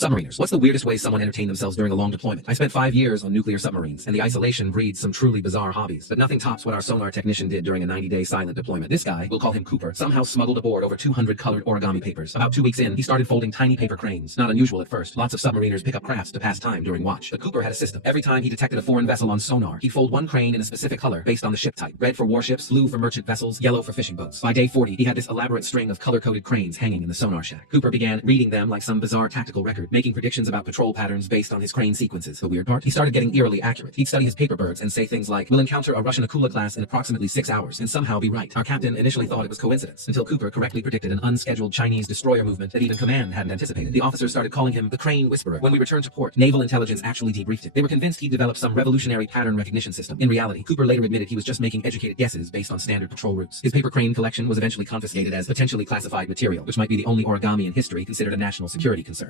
Submariners. What's the weirdest way someone entertained themselves during a long deployment? I spent 5 years on nuclear submarines, and the isolation breeds some truly bizarre hobbies. But nothing tops what our sonar technician did during a 90-day silent deployment. This guy, we'll call him Cooper, somehow smuggled aboard over 200 colored origami papers. About 2 weeks in, he started folding tiny paper cranes. Not unusual at first. Lots of submariners pick up crafts to pass time during watch. But Cooper had a system. Every time he detected a foreign vessel on sonar, he'd fold one crane in a specific color based on the ship type. Red for warships, blue for merchant vessels, yellow for fishing boats. By day 40, he had this elaborate string of color-coded cranes hanging in the sonar shack. Cooper began reading them like some bizarre tactical record, making predictions about patrol patterns based on his crane sequences. The weird part? He started getting eerily accurate. He'd study his paper birds and say things like, "We'll encounter a Russian Akula class in approximately 6 hours," and somehow be right. Our captain initially thought it was coincidence, until Cooper correctly predicted an unscheduled Chinese destroyer movement that even command hadn't anticipated. The officers started calling him the Crane Whisperer. When we returned to port, naval intelligence actually debriefed it. They were convinced he'd developed some revolutionary pattern recognition system. In reality, Cooper later admitted he was just making educated guesses based on standard patrol routes. His paper crane collection was eventually confiscated as potentially classified material, which might be the only origami in history considered a national security concern.